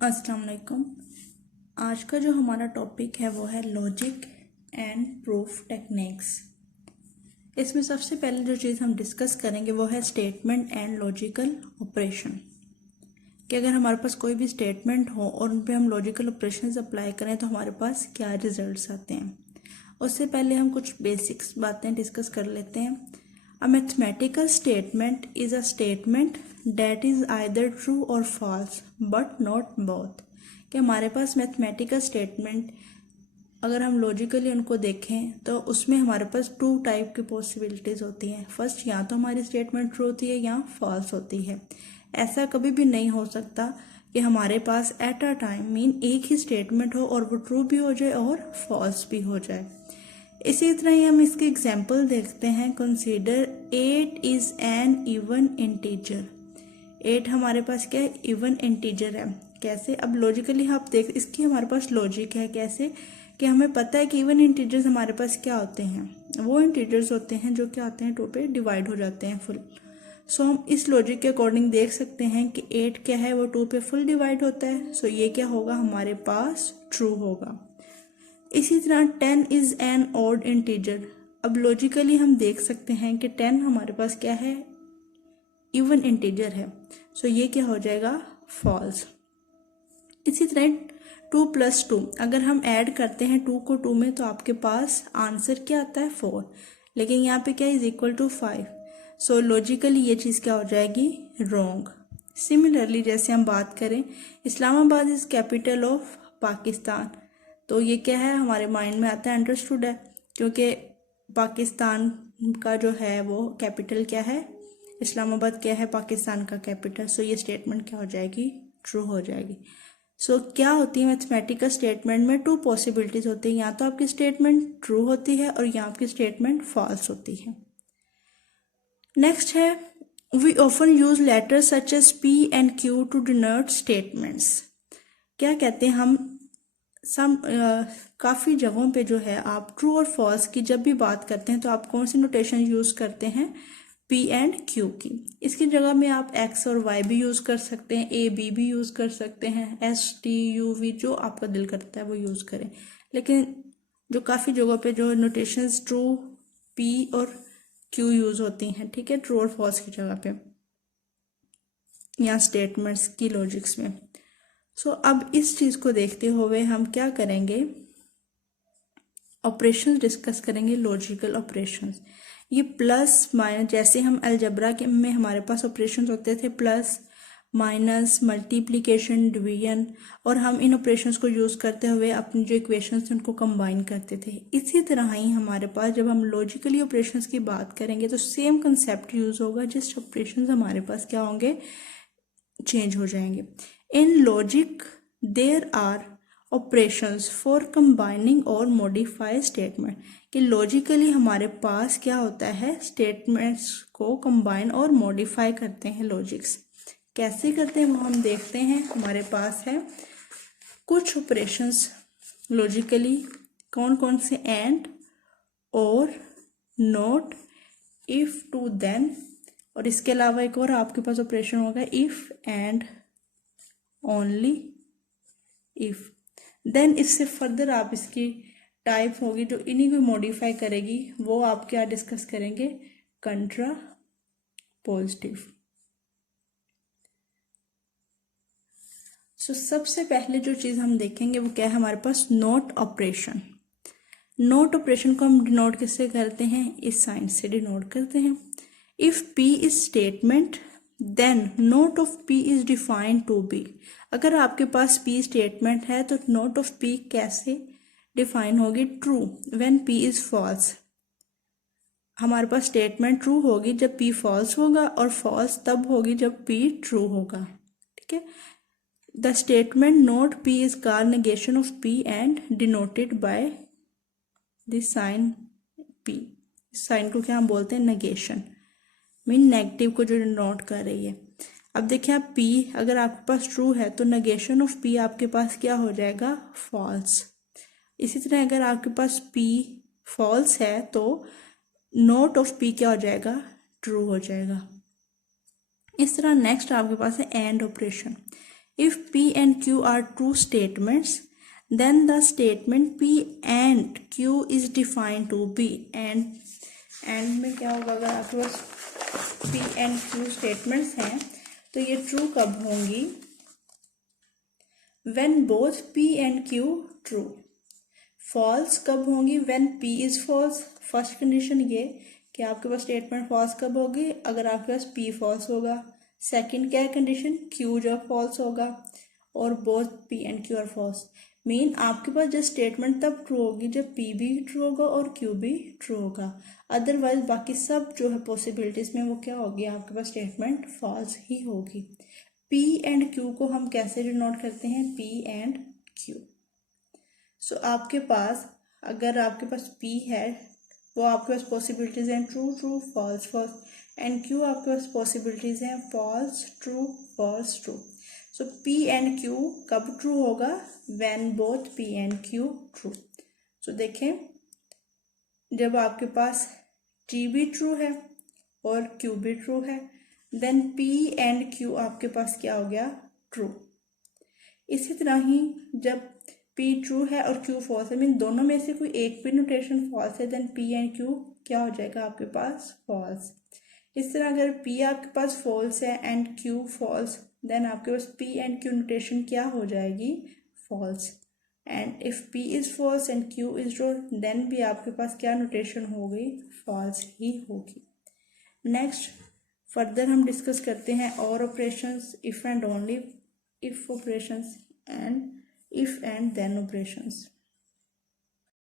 अस्सलाम वालेकुम। आज का जो हमारा टॉपिक है वो है लॉजिक एंड प्रूफ टेक्निक्स। इसमें सबसे पहले जो चीज़ हम डिस्कस करेंगे वो है स्टेटमेंट एंड लॉजिकल ऑपरेशन। कि अगर हमारे पास कोई भी स्टेटमेंट हो और उन पे हम लॉजिकल ऑपरेशंस अप्लाई करें तो हमारे पास क्या रिजल्ट्स आते हैं। उससे पहले हम कुछ बेसिक्स बातें डिस्कस कर लेते हैं। A mathematical statement is a statement that is either true और फॉल्स बट नॉट बोथ। कि हमारे पास मैथमेटिकल स्टेटमेंट अगर हम लॉजिकली उनको देखें तो उसमें हमारे पास टू टाइप की पॉसिबिलिटीज़ होती हैं। फर्स्ट, या तो हमारी स्टेटमेंट ट्रू होती है या फॉल्स होती है। ऐसा कभी भी नहीं हो सकता कि हमारे पास एट अ टाइम एक ही स्टेटमेंट हो और वो ट्रू भी हो जाए और फॉल्स भी हो जाए। इसी तरह ही हम इसके एग्जाम्पल देखते हैं। Consider 8 is an even integer. 8 हमारे पास क्या है, इवन इंटीजर है। कैसे, अब लॉजिकली आप देख, इसकी हमारे पास लॉजिक है कैसे कि हमें पता है कि इवन इंटीजर्स हमारे पास क्या होते हैं, वो इंटीजर्स होते हैं जो क्या होते हैं, 2 पे डिवाइड हो जाते हैं फुल। सो हम इस लॉजिक के अकॉर्डिंग देख सकते हैं कि 8 क्या है, वो 2 पे फुल डिवाइड होता है। सो ये क्या होगा, हमारे पास ट्रू होगा। इसी तरह 10 इज एन ऑड इंटीजर। अब लॉजिकली हम देख सकते हैं कि 10 हमारे पास क्या है, इवन इंटीजर है। सो ये क्या हो जाएगा, फॉल्स। इसी तरह 2 + 2, अगर हम ऐड करते हैं 2 को 2 में तो आपके पास आंसर क्या आता है, 4। लेकिन यहाँ पे क्या is equal to 5। So logically ये चीज़ क्या हो जाएगी, रॉन्ग। सिमिलरली जैसे हम बात करें, Islamabad is capital of Pakistan, तो ये क्या है, हमारे माइंड में आता है अंडरस्टूड है, क्योंकि पाकिस्तान का जो है वो कैपिटल क्या है, इस्लामाबाद क्या है, पाकिस्तान का कैपिटल। सो ये स्टेटमेंट क्या हो जाएगी, ट्रू हो जाएगी। सो क्या होती है मैथमेटिकल स्टेटमेंट में, 2 पॉसिबिलिटीज होती है, या तो आपकी स्टेटमेंट ट्रू होती है और या आपकी स्टेटमेंट फॉल्स होती है। नेक्स्ट है, we often use letters such as P and Q to denote statements. क्या कहते हैं हम काफ़ी जगहों पे जो है आप ट्रू और फॉल्स की जब भी बात करते हैं तो आप कौन सी नोटेशन यूज़ करते हैं, P and Q की। इसकी जगह में आप X और Y भी यूज़ कर सकते हैं, A B भी यूज़ कर सकते हैं, S T U V, जो आपका दिल करता है वो यूज़ करें। लेकिन जो काफ़ी जगहों पे जो नोटेशंस ट्रू, P और Q यूज़ होती हैं, ठीक है, ट्रू और फॉल्स की जगह पे या स्टेटमेंट्स की लॉजिक्स में। सो अब इस चीज़ को देखते हुए हम क्या करेंगे, ऑपरेशंस डिस्कस करेंगे, लॉजिकल ऑपरेशंस। ये प्लस माइनस, जैसे हम अलजबरा के में हमारे पास ऑपरेशंस होते थे प्लस माइनस, मल्टीप्लिकेशन, डिवीजन, और हम इन ऑपरेशंस को यूज़ करते हुए अपनी जो इक्वेशंस थे उनको कंबाइन करते थे। इसी तरह ही हमारे पास जब हम लॉजिकली ऑपरेशंस की बात करेंगे तो सेम कंसेप्ट यूज़ होगा, जस्ट ऑपरेशंस हमारे पास क्या होंगे, चेंज हो जाएंगे। In logic there are operations for combining और मॉडिफाई स्टेटमेंट। कि लॉजिकली हमारे पास क्या होता है, स्टेटमेंट्स को कंबाइन और मॉडिफाई करते हैं लॉजिक्स। कैसे करते हैं वो हम देखते हैं। हमारे पास है कुछ ऑपरेशंस लॉजिकली, कौन कौन से, एंड, और, नॉट, इफ, टू, देन, और इसके अलावा एक और आपके पास ऑपरेशन होगा if and only if. Then इससे फर्दर आप इसकी टाइप होगी जो इन्हीं को मॉडिफाई करेगी, वो आप क्या डिस्कस करेंगे, कंट्रा पॉजिटिव। सो सबसे पहले जो चीज़ हम देखेंगे वो क्या है, हमारे पास नोट ऑपरेशन। नोट ऑपरेशन को हम डिनोट किससे करते हैं, इस साइन से डिनोट करते हैं। If P is statement then not of P is defined to be. अगर आपके पास P स्टेटमेंट है तो नोट ऑफ P कैसे डिफाइन होगी, true when P is false. हमारे पास स्टेटमेंट ट्रू होगी जब P फॉल्स होगा और फॉल्स तब होगी जब P ट्रू होगा, ठीक है। The statement not P is called negation of P and denoted by this sign P। इस साइन को क्या हम बोलते हैं, नेगेशन, मीन नेगेटिव को जो नोट कर रही है। अब देखिए आप P अगर आपके पास ट्रू है तो नेगेशन ऑफ P आपके पास क्या हो जाएगा, फॉल्स। इसी तरह अगर आपके पास P फॉल्स है तो नोट ऑफ P क्या हो जाएगा, ट्रू हो जाएगा। इस तरह नेक्स्ट आपके पास है and operation. If P and Q are true statements, then the statement P and Q is defined to be, and में क्या होगा, अगर आपके पास P and Q स्टेटमेंट्स हैं तो ये ट्रू कब होंगी, when both P and Q true. False कब होंगी, when P is false. First condition ये कि आपके पास स्टेटमेंट फॉल्स कब होगी, अगर आपके पास P फॉल्स होगा. सेकंड क्या है कंडीशन, Q जब फॉल्स होगा और both P and Q are false. Mean आपके पास जो स्टेटमेंट तब ट्रू होगी जब P भी ट्रू होगा और Q भी ट्रू होगा. अदरवाइज बाकी सब जो है पॉसिबिलिटीज में वो क्या होगी, आपके पास स्टेटमेंट फॉल्स ही होगी. P एंड Q को हम कैसे डिनोट करते हैं, P एंड Q. सो आपके पास अगर आपके पास P है वो आपके पास पॉसिबिलिटीज हैं true true false false, and Q आपके पास पॉसिबिलिटीज हैं false true false true. So P and Q कब ट्रू होगा, when both P and Q true. So देखें, जब आपके पास T भी ट्रू है और Q भी ट्रू है, देन P एंड Q आपके पास क्या हो गया, ट्रू. इसी तरह ही जब P ट्रू है और Q फॉल्स है, मीन दोनों में से कोई एक भी नोटेशन फॉल्स है, देन P एंड Q क्या हो जाएगा आपके पास, फॉल्स. इस तरह अगर P आपके पास फॉल्स है एंड Q फॉल्स, देन आपके पास P एंड Q नोटेशन क्या हो जाएगी, false. And if P is false and Q is true, then भी आपके पास क्या नोटेशन होगी, फॉल्स ही होगी. नेक्स्ट फर्दर हम डिस्कस करते हैं और operations, if and only if operations and if and then operations.